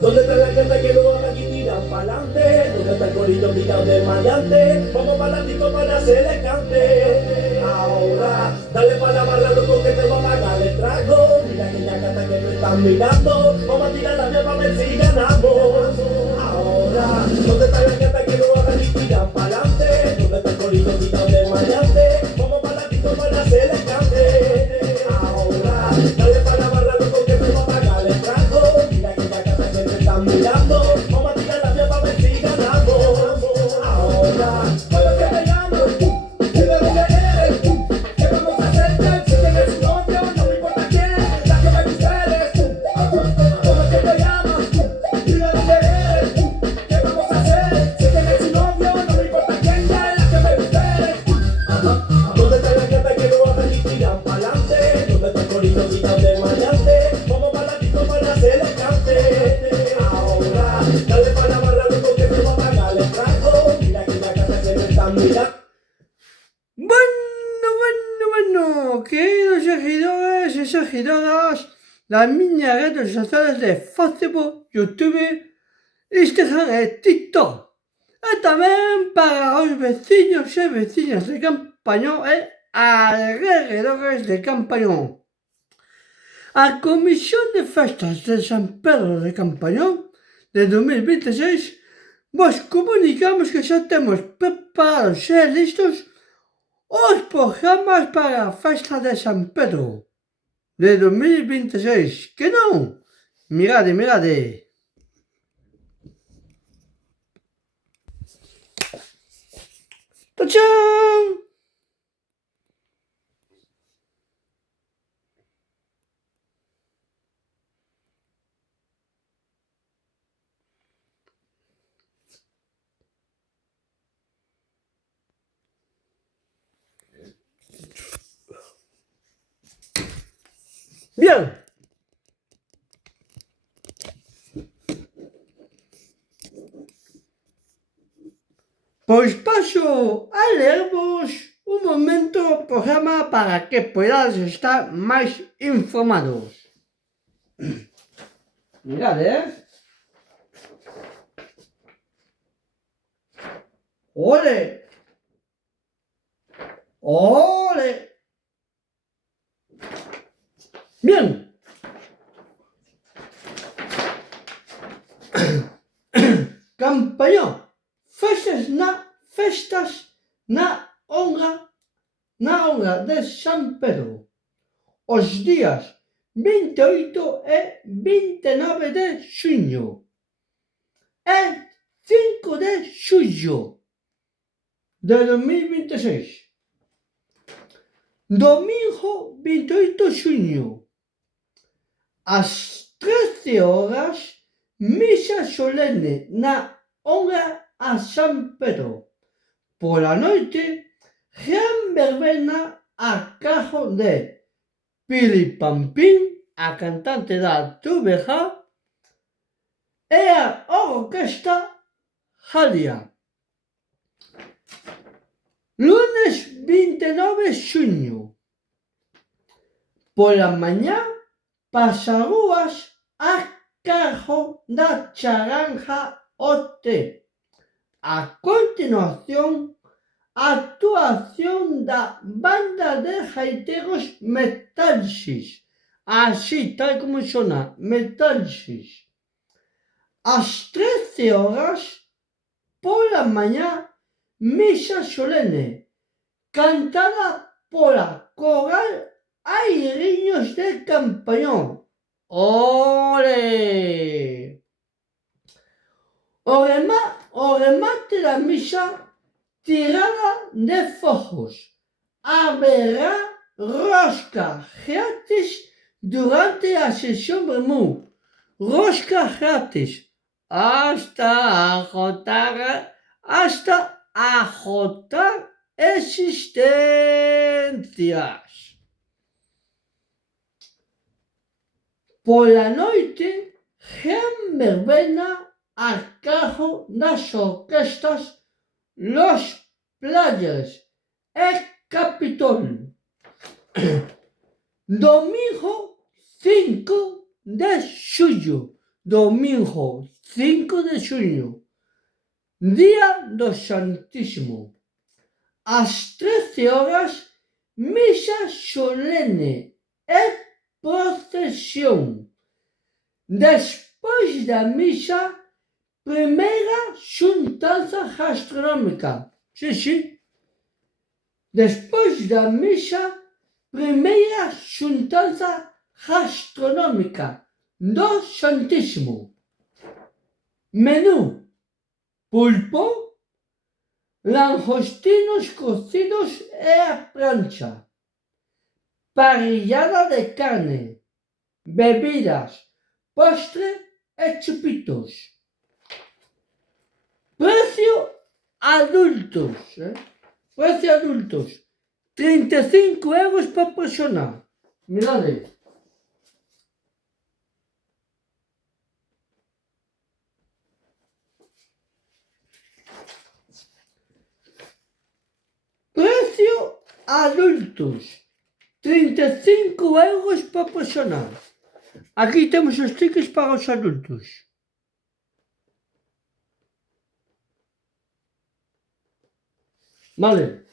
¿Dónde está la gente que luego aquí tiran pa'lante? ¿Dónde está el corito tirado de maleante? Vamos pa'lantito para hacer el cante. Ahora, dale pa' la barra, loco, que te va a pagar el trago. Mira que ya canta que me están mirando. Vamos a tirar la mía para ver si ganamos. Ahora, ¿dónde está la gente que luego aquí tiran pa'lante? ¿Dónde está el corito tirado de maleante? Vamos pa'lantito para hacer el cante. Ahora, dale pa' la barra, loco, que me va a pagar el trago. Mira que ya canta que me están mirando. Vamos a tirar la mía para ver si ganamos. Ahora, ¿cómo que te llamo? ¿Y de dónde eres? ¿Qué vamos a hacer? Si tienes un novio, no me importa quién, la que me gusta eres tú. ¿Cómo que te llamas? ¿Y de dónde eres? ¿Qué vamos a hacer? Si tienes un novio, no me importa quién, la que me gusta eres tú. ¿Dónde está la gente que lo hace y tiran pa'lante? ¿Dónde está el corito tirado de maleante? Vamos pa'lantito para hacer el cante. Ahora, dale pa' la barra, loco, que me va a pagar el trago. Mira que ya canta que me están mirando. Bueno, queridos seguidores y seguidoras, las miñas redes sociales de Facebook, YouTube, Instagram e TikTok. E tamén para os veciños e veciñas de Campañón e alrededores de Campañón. A Comisión de Festas de San Pedro de Campañón de 2026 vos comunicamos que xa temos preparados e listos os programas para a festa de San Pedro de 2026. Que non? Mirade. ¡Tachán! Bien. Pois paso a lervos un momento o programa para que podades estar máis informados. Mirade, Ole! Bien. Campañón. Festas na honra de San Pedro. Os días 28 e 29 de xuño e 5 de xullo de 2026. Domingo 28 de xuño, ás 13 horas, misa solene na honra a San Pedro. Pola noite, gran verbena a cargo de Pili Pampín, a cantante da Tubeja, e a orquesta Jalia. Lunes 29 de xuño, pola mañá, pasarúas a cargo da Charanja OT. A continuación, actuación da banda de gaiteros Metalsis. Así, tal como sona, Metalsis. Ás 13 horas, pola mañá, misa solene, cantada pola coral Airiños de Campañón. ¡Ole! O remate da misa, tirada de fogos. Haberá rosca gratis durante a sesión vermú. Rosca gratis. Hasta agotar existencias. Pola noite, gran verbena a cargo das orquestas Los Players e Capitol. Domingo 5 de julho. Domingo 5 de junho. Dia do Santíssimo. Às 13 horas, missa solene e procissão. Depois da missa, primeira juntança gastronômica. Sim. Depois da missa, primeira juntança gastronômica do Santíssimo. Menu: pulpo, langostinos cocidos e a plancha, parrillada de carne, bebidas, postre e chupitos. Preço adultos. Preço adultos. 35 euros por persona. Mirade. Preço adultos. 35 euros por persona. Aqui temos os tickets para os adultos. Vale.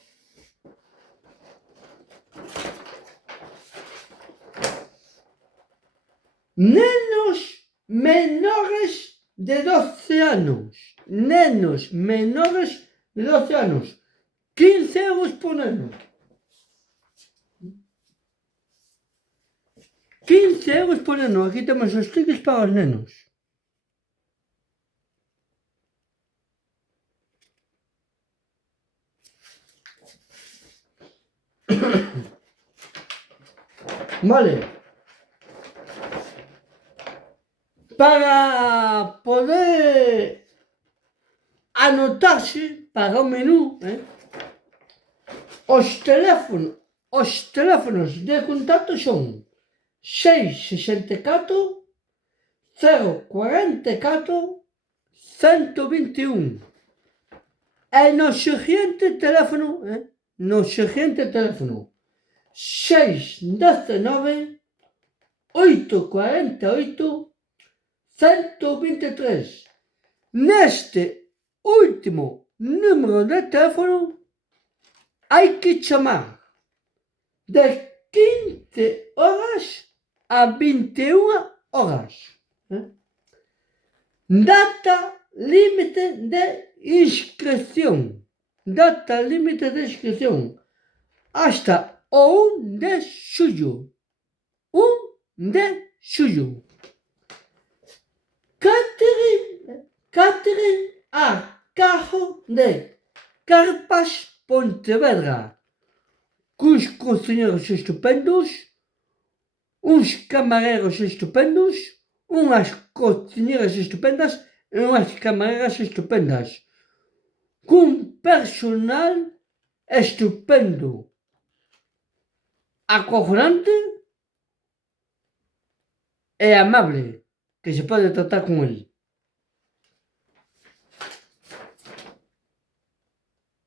Nenos menores de 12 anos. Nenos menores de 12 anos. 15 euros por neno. 15 euros por neno. Aqui temos os tickets para os nenos. Vale. Para poder anotar-se para o menu, os teléfonos de contato são 664 044 121. E no seguinte teléfono, 619 848 123. Neste último número de teléfono, há que chamar de 15 horas a 21 horas. Data límite de inscrição. Data límite de inscrição. Hasta o 1 de julho. 1 de julho. Catering a carro de Carpas Pontevedra, com os cozinheiros estupendos, uns camareiros estupendos, umas cozinheiras estupendas e umas camareiras estupendas, com personal estupendo, acorrente e amável, que se pode tratar com ele.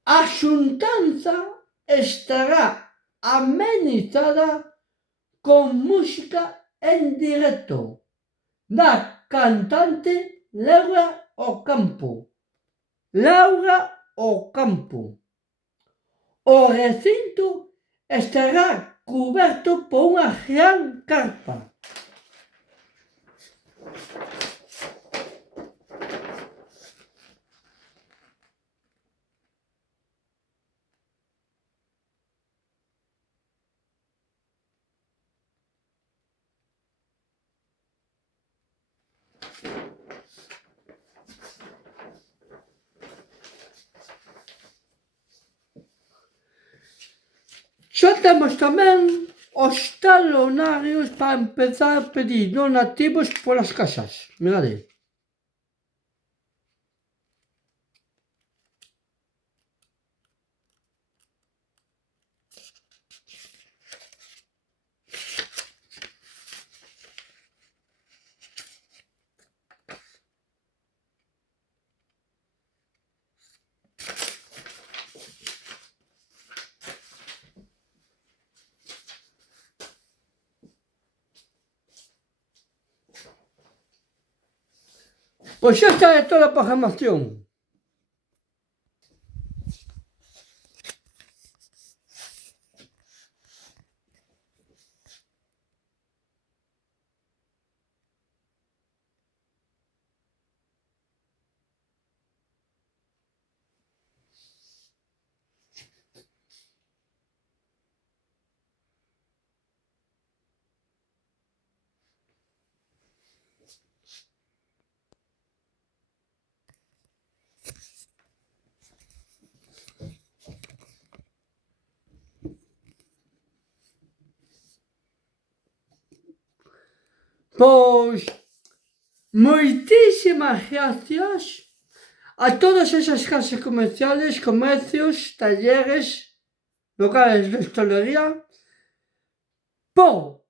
A juntança estará amenizada com música em direto da cantante Laura Ocampo. O recinto estará coberto por uma gran carpa. Já temos também os talonários para empezar a pedir donativos por las casas. Mirad. Pues ya está de toda la programación. Pues muchísimas gracias a todas esas casas comerciales, comercios, talleres, locales de hostelería por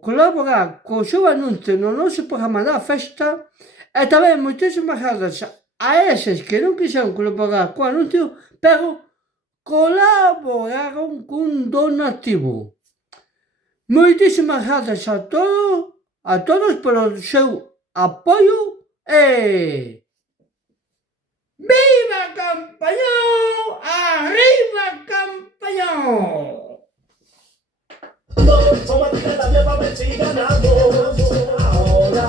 colaborar co seu anuncio no noso programa da festa e tamén moitísimas grazas a eses que non quixeron colaborar co anuncio, pero colaboraron cun donativo. Moitísimas grazas a todos polo seu apoio e viva Campañón! Arriba Campañón! Vamos a tirar también para ver si ganamos. Ahora